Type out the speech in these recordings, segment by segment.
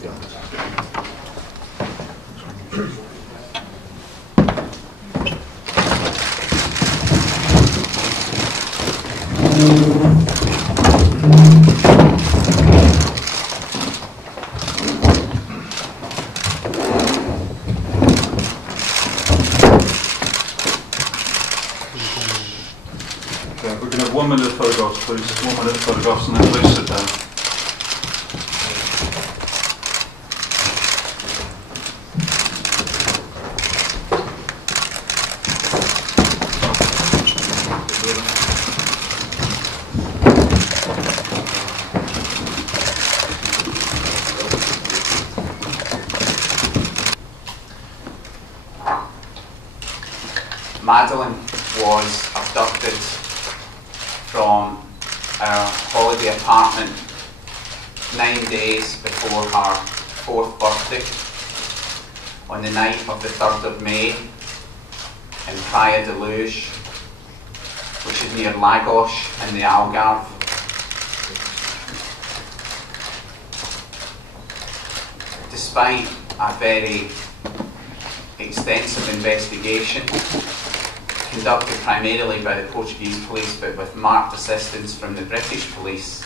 We can have 1 minute of photographs, please. 1 minute of photographs, and then please sit down. Madeline was abducted from our holiday apartment 9 days before her 4th birthday on the night of the 3rd of May in Praia de Luz, which is near Lagos in the Algarve. Despite a very extensive investigation conducted primarily by the Portuguese police but with marked assistance from the British police,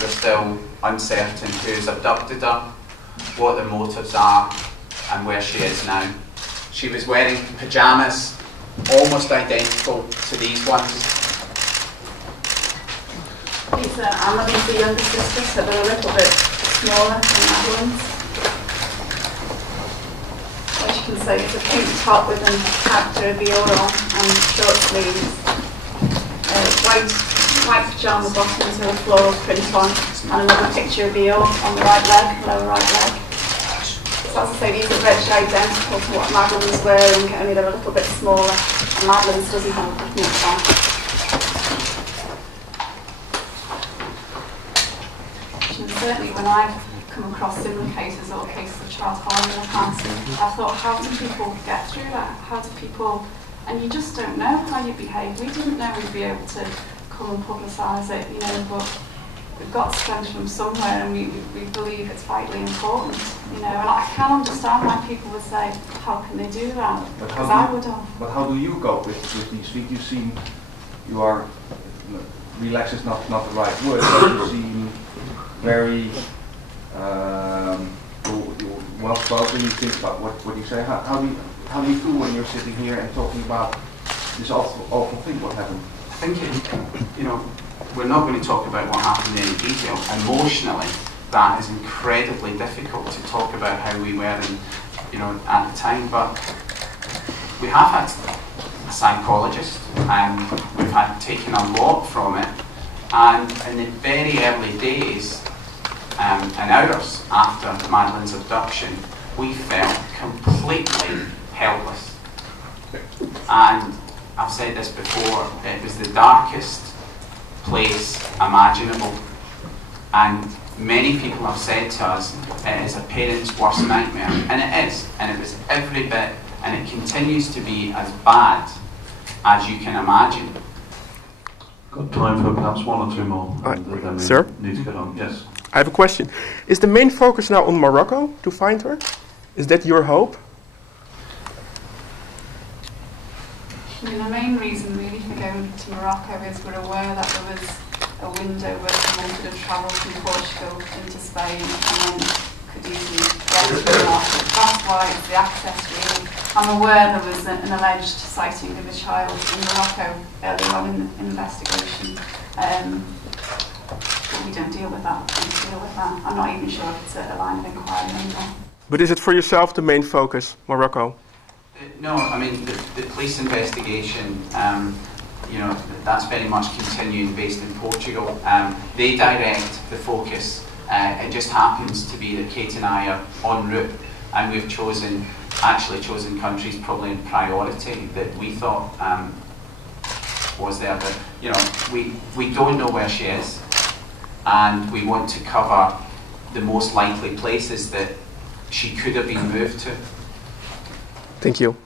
we're still uncertain who's abducted her, what the motives are and where she is now. She was wearing pyjamas almost identical to these ones. These are Amelie's, the younger sister, so they're a little bit smaller than Madeline's. As you can see, it's a pink top with an character reveal on and short sleeves. White pyjama bottoms with a floral print on and another picture reveal on the right leg, lower right leg. So as I say, these are virtually identical to what Madeline was wearing, only they're a little bit smaller, and Madeline's doesn't have a pink top. And certainly when I've come across similar cases or cases of child harm in the past, I thought, how do people get through that? How do people, and you just don't know how you behave. We didn't know we'd be able to come and publicise it, you know, but we've got strength from somewhere, and we believe it's vitally important, you know, and I can understand why people would say, how can they do that? Because I would have. But how do you cope with these things? You seem, you are, relaxed is not the right word, but you seem very well spoken. You think about what you say. How do you feel when you're sitting here and talking about this awful thing, what happened? I think, you know, we're not going to talk about what happened in any detail. Emotionally, that is incredibly difficult to talk about how we were in, you know, at the time. But we have had a psychologist, and we've had taken a lot from it. And in the very early days and hours after Madeline's abduction, we felt completely helpless. And I've said this before, it was the darkest place imaginable. And many people have said to us, it is a parent's worst nightmare. And it is. And it was every bit, and it continues to be as bad as you can imagine. Got time for perhaps 1 or 2 more. Right. Sir? Need to get on. Yes. I have a question. Is the main focus now on Morocco to find her? Is that your hope? I mean, the main reason really for going to Morocco is we're aware that there was a window where someone could have travelled from Portugal into Spain and then could easily get to Morocco. That's why it's the access really. I'm aware there was an alleged sighting of a child in Morocco earlier on in the investigation. But we don't deal with that. I'm not even sure if it's a line of inquiry anymore. But is it for yourself the main focus, Morocco? No, I mean, the police investigation, you know, that's very much continuing based in Portugal. They direct the focus. It just happens to be that Kate and I are en route, and we've actually chosen countries probably in priority that we thought was there. But, you know, we don't know where she is, and we want to cover the most likely places that she could have been moved to. Thank you.